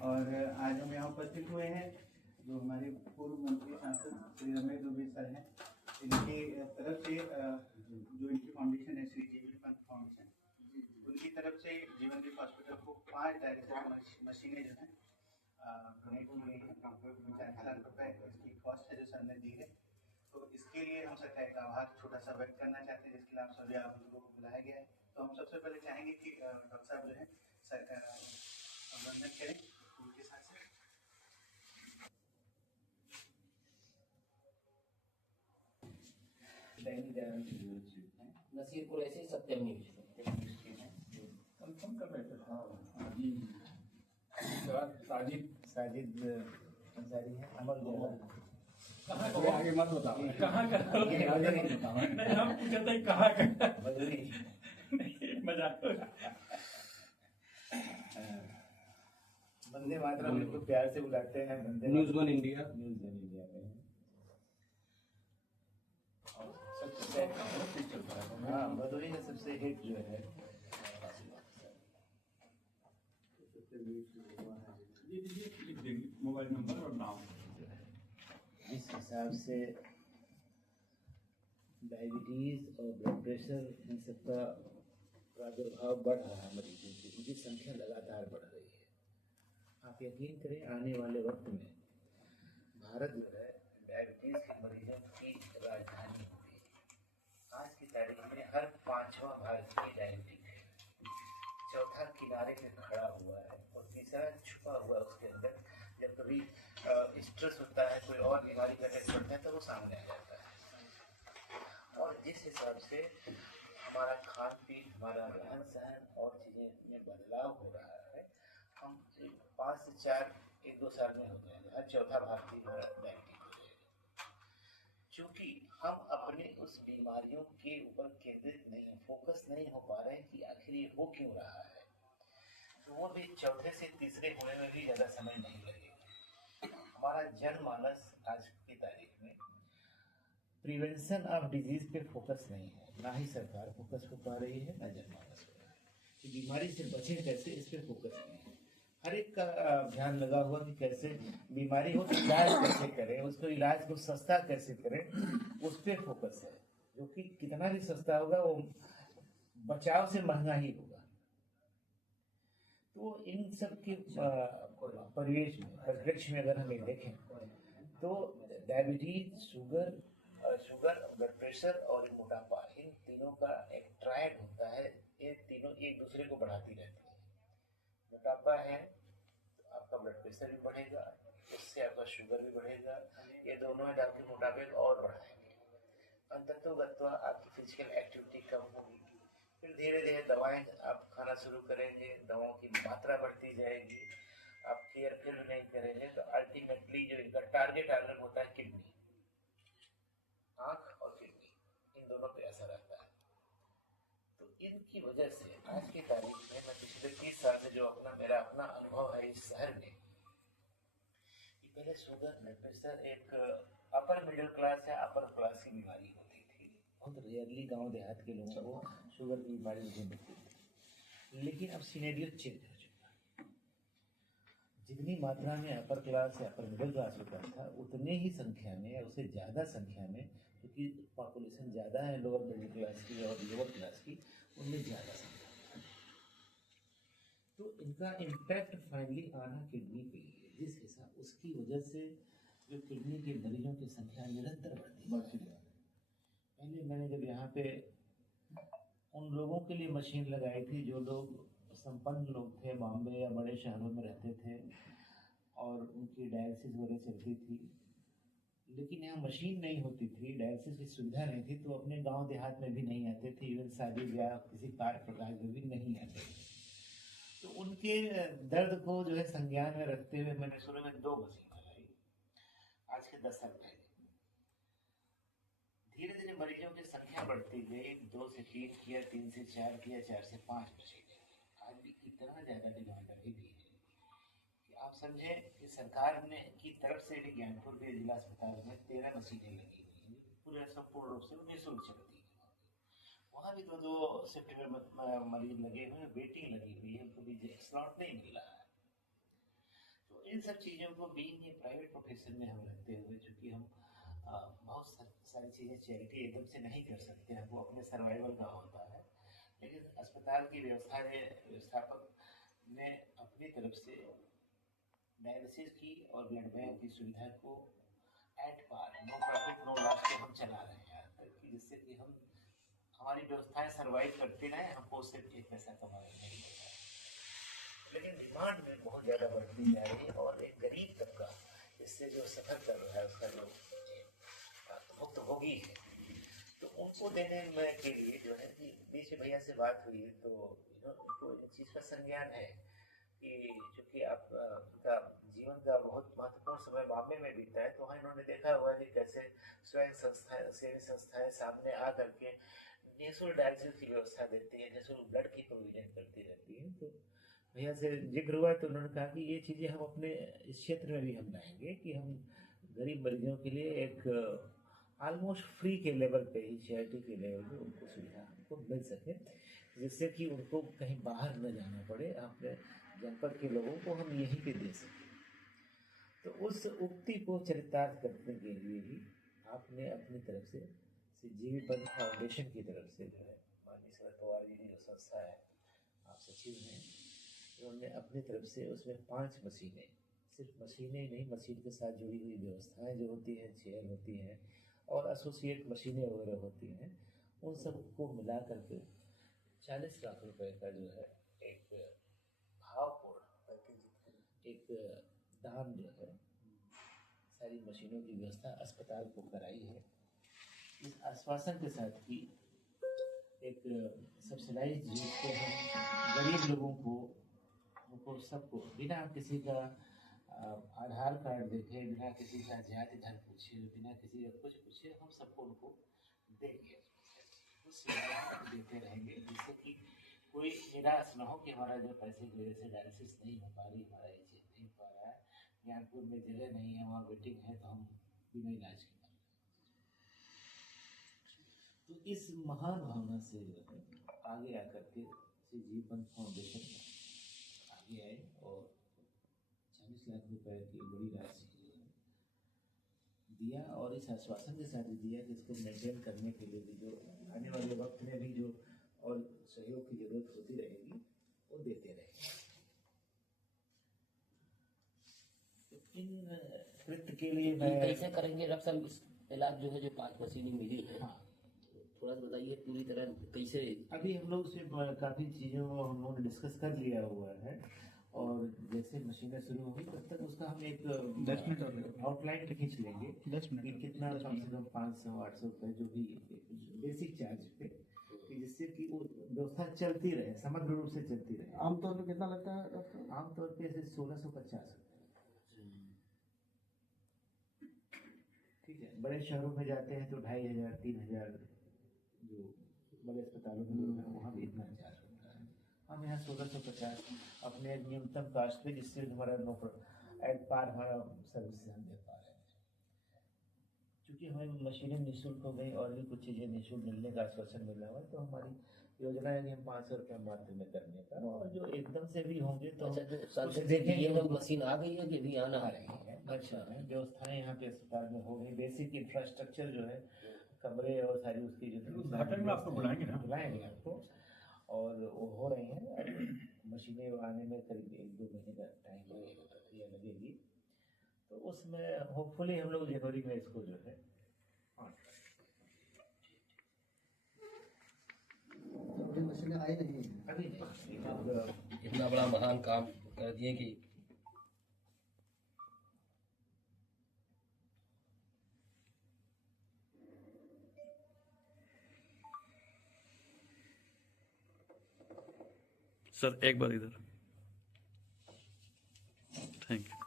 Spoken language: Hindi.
और आज हम यहाँ उपस्थित हुए हैं जो हमारे पूर्व मंत्री सांसद श्री रमेश दुबे सर हैं, इनकी तरफ से जो इनकी फाउंडेशन है श्री जीवन पंत फाउंडेशन, उनकी तरफ से जीवन दीप हॉस्पिटल को 5 डायलिसिस मशीनें जो हैं डोनेट की गई है। 40 लाख रुपए इसकी कॉस्ट है जो सर ने दी है। तो इसके लिए हम सर का एक आभार छोटा सा व्यक्त करना चाहते हैं, जिसके लिए आप सभी आप लोगों को बुलाया गया है। तो हम सबसे पहले चाहेंगे कि डॉक्टर साहब जो है सर का अभिनंदन करें उनके साथ से। नसीरपुर ऐसे सत्यम न्यूज कंफर्म कर रहे थे। हाँ जी, साजिद अंसारी है। अमर कहाँ आगे मत बताओ, कहाँ का आगे मत बताओ। नहीं, हम पूछते हैं कहाँ का बदली मजाक। वंदे मातरम को प्यार से बुलाते हैं न्यूज़ वन इंडिया में हाँ भदोही का सबसे हिट जो है मोबाइल नंबर और नाम। जिस हिसाब से डायबिटीज और ब्लड प्रेशर इन सबका प्रादुर्भाव बढ़ रहा है, मरीजों की उनकी संख्या लगातार बढ़ रही है। आप यकीन करें आने वाले वक्त में भारत जो है डायबिटीज के मरीजों की राजधानी होगी। आज की तारीख में हर 5वां भारतीय डायबिटिक है, चौथा किनारे पे खड़ा हुआ है और तीसरा छुपा हुआ है उसके अंदर। जब कभी स्ट्रेस होता है, कोई और बीमारी का टेस्ट पड़ता है तो वो सामने आ जाता है। और जिस हिसाब से हमारा खान पीन, हमारा रहन सहन और चीज़ें में बदलाव हो रहा है, हम 5 से 4 1-2 साल में हो जाएंगे, हर चौथा भारतीय डायबिटिक हो जाएगा। क्योंकि हम अपने उस बीमारियों के ऊपर केंद्रित नहीं, फोकस नहीं हो पा रहे हैं कि आखिर ये हो क्यों रहा है। तो वो भी चौथे से तीसरे होने में भी ज़्यादा समय नहीं लगेगा। हमारा जनमानस आज की तारीख में प्रिवेंशन ऑफ डिजीज पे फोकस नहीं है, ना ही सरकार फोकस हो पा रही है, ना जनमानस हो रहा है कि बीमारी से बचें कैसे, इस पे फोकस नहीं है। हर एक का ध्यान लगा हुआ कि कैसे बीमारी हो तो इलाज कैसे करें, उसको इलाज को सस्ता कैसे करें, उस पर फोकस है। जो कि कितना भी सस्ता होगा वो बचाव से महंगा ही होगा। तो इन सब के परिवेश में, परिप्रेक्ष्य में अगर हम ये देखें तो डायबिटीज, शुगर, ब्लड प्रेशर और मोटापा, इन तीनों का एक ट्रायड होता है। ये तीनों एक दूसरे को बढ़ाती रहती है। मोटापा है तो आपका ब्लड प्रेशर भी बढ़ेगा, उससे आपका शुगर भी बढ़ेगा। ये दोनों है आपके मोटापे को और बढ़ाएंगे। अंततोगत्वा आपकी फिजिकल एक्टिविटी कम होगी, फिर धीरे धीरे दवाएं आप खाना शुरू करेंगे, दवाओं की मात्रा बढ़ती जाएगी, आप केयर फिर नहीं करेंगे तो अल्टीमेटली जो इनका टारगेट ऑर्गन होता है किडनी, आँख और किडनी, इन दोनों पे असर आता है। तो इनकी वजह से आज की तारीख में मैं पिछले 30 साल से जो मेरा अपना अनुभव है इस शहर में, कि पहले शुगर, ब्लड प्रेशर एक अपर मिडिल क्लास या अपर क्लास की बीमारी होती थी। बहुत रेयरली गांव देहात के लोगों को शुगर की बीमारी नहीं होती थी। लेकिन अब सिनेरियो चेंज हो चुका है। जितनी मात्रा में अपर क्लास या अपर मिडिल क्लास होता था, उतने ही संख्या में या उससे ज़्यादा संख्या में, क्योंकि पॉपुलेशन ज़्यादा है लोअर मिडिल क्लास की और लोअर क्लास की, उनमें ज़्यादा संख्या है। तो इनका इम्पैक्ट फाइनली आना किडनी पे ही है, जिस हिसाब उसकी वजह से जो किडनी के मरीजों की संख्या निरंतर बढ़ती है। पहले मैंने जब यहाँ पे उन लोगों के लिए मशीन लगाई थी जो लोग संपन्न लोग थे, बॉम्बे या बड़े शहरों में रहते थे और उनकी डायलिसिस वगैरह चलती थी, लेकिन यहाँ मशीन नहीं होती थी, डायलिसिस की सुविधा नहीं थी, तो अपने गांव देहात में भी नहीं आते थे, इवन शादी ब्याह किसी कार्य प्रकार में भी नहीं आते थे। तो उनके दर्द को जो है संज्ञान में रखते हुए मैंने शुरू में 2 मशीन लगाई, आज के 10 साल पहले। धीरे धीरे मरीजों की संख्या बढ़ती गई, 2 से 3 किया, 3 से 4 किया, 4 से 5 मशीनें। आज भी इतना ज़्यादा डिमांड अभी भी है कि आप समझें कि सरकार ने की तरफ से भी ज्ञानपुर के जिला अस्पताल में 13 मशीनें लगी हुई हैं, पूरे संपूर्ण रूप से निःशुल्क चलती है। वहाँ भी 2 शिफ्ट में मरीज लगे हुए हैं, वेटिंग लगी हुई है, उनको भी स्लॉट नहीं मिल रहा है। इन सब चीज़ों को बीइंग ये प्राइवेट प्रोफेशन में हम रहते हुए, चूँकि हम बहुत सारी चीज़ें चैरिटी एकदम से नहीं कर सकते हैं, वो अपने सर्वाइवल का होता है। लेकिन अस्पताल की व्यवस्थापक ने अपनी तरफ से डायलिसिस की और ब्लड बैंक की सुविधा को at par, no profit no loss पे हम चला रहे हैं आज तक, कि जिससे कि हम हमारी व्यवस्थाएं सर्वाइव करती रहें, हमको उससे एक पैसा कमाना नहीं होता है। लेकिन डिमांड में बहुत ज़्यादा बढ़ती जा रही है और एक गरीब तबका इससे जो सफ़र कर रहा है, उसका जो भुक्तभोगी है, तो उनको देने में के लिए जो है कि बीच में भैया से बात हुई तो उनको इस चीज़ का संज्ञान है कि चूँकि आपका जीवन का बहुत महत्वपूर्ण समय बॉम्बे में बीता है, तो वहाँ इन्होंने देखा हुआ कि कैसे स्वयं संस्थाएं, सेवी संस्थाएं सामने आ करके निःशुल्क डायलिसिस की व्यवस्था देती है, निःशुल्क ब्लड की प्रोविजन करती रहती है। तो भैया से जिक्र हुआ तो उन्होंने कहा कि ये चीज़ें हम अपने इस क्षेत्र में भी हम लाएंगे कि हम गरीब मरीजों के लिए एक ऑलमोस्ट फ्री के लेवल पे ही, चैरिटी के लेवल पे उनको सुविधा हमको मिल सके, जिससे कि उनको कहीं बाहर न जाना पड़े, अपने जनपद के लोगों को हम यहीं पे दे सकें। तो उस उक्ति को चरितार्थ करने के लिए ही आपने अपनी तरफ से जीवी पंथ फाउंडेशन की तरफ से जो है, माननीय शरद पवार जी की जो संस्था है, आप सचिव हैं, उन्होंने अपनी तरफ से उसमें 5 मशीनें, सिर्फ मशीनें नहीं, मशीन के साथ जुड़ी हुई व्यवस्थाएं जो होती हैं, चेयर होती हैं और एसोसिएट मशीनें वगैरह होती हैं, उन सबको मिला करके 40 लाख रुपए का जो है एक भावपूर्ण एक दान जो है सारी मशीनों की व्यवस्था अस्पताल को कराई है, इस आश्वासन के साथ कि एक सब्सिडाइज रेट पे हम गरीब लोगों को, उनको सबको बिना किसी का आधार कार्ड देखे, बिना किसी का जाति धर्म पूछे, बिना किसी का कुछ पूछे, हम सबको उनको देंगे, उस सेवा देते रहेंगे, जिससे कि कोई निराश न हो कि हमारा जो पैसे की वजह से डायलिसिस नहीं हो पा रही, हमारा ये चीज़ नहीं हो पा रहा है, ज्ञानपुर में जगह नहीं है, वहाँ वेटिंग है, तो हम बिना इलाज के मर। तो इस महान भावना से जो है आगे आकर के श्री जीव पंथ फाउंडेशन आगे आए और 40 लाख रुपए की बड़ी राशि दिया, और इस आश्वासन के साथ दिया कि इसको मेंटेन करने के लिए भी जो आने वाले वक्त में भी जो और सहयोग की जरूरत होती रहेगी वो देते रहेंगे। तो इन कृत्य के लिए मैं कैसे करेंगे डॉक्टर साहब इस इलाज जो है, जो 5 मशीनें मिली है, हाँ, थोड़ा सा बताइए पूरी तरह कैसे। अभी हम लोग से काफ़ी चीज़ों को हम लोगों ने डिस्कस कर लिया हुआ है, और जैसे मशीनें शुरू होंगी तब तक उसका हम एक 10 मिनट आउटलाइन खींच लेंगे 10 मिनट कि कितना कम से कम 500-800 रुपये जो भी बेसिक चार्ज पे, कि जिससे कि वो व्यवस्था चलती रहे, समग्र रूप से चलती रहे। आमतौर पर कितना लगता है डॉक्टर? आमतौर पे ऐसे 1650 ठीक है। बड़े शहरों में जाते हैं तो 2500-3000, जो बड़े अस्पतालों में लोग हैं वहाँ भी इतना चार्ज होता है। हम यहाँ 1650 अपने न्यूनतम कास्ट पे, जिससे हमारा एट पार हमारा सर्विस हम दे पा रहे हैं। क्योंकि हमें मशीनें निःशुल्क हो गई और भी कुछ चीज़ें निःशुल्क मिलने का आश्वासन मिला हुआ, तो हमारी योजना है कि हम 500 रुपये मात्र में करने का, और जो एकदम से भी होंगे तो अच्छा, जो कुछ सांसद देखेंगे। ये है मशीन आ गई है कि अभी आना आ है? रही है, अच्छा है, व्यवस्थाएं यहाँ पे अस्पताल में हो गई, बेसिक इंफ्रास्ट्रक्चर जो है, कमरे और सारी उसकी जो उद्घाटन में आपको बुलाएंगे ना? बुलाएंगे आपको, और वो हो रहे हैं। मशीनें आने में करीब 1-2 महीने का टाइम लगेगा, प्रक्रिया लगेगी, तो उसमें होपफुली हम लोग जनवरी में इसको जो है अभी मशीनें आई नहीं है। अभी नहीं। इतना बड़ा महान काम कर दिए कि सर एक बार इधर, थैंक यू।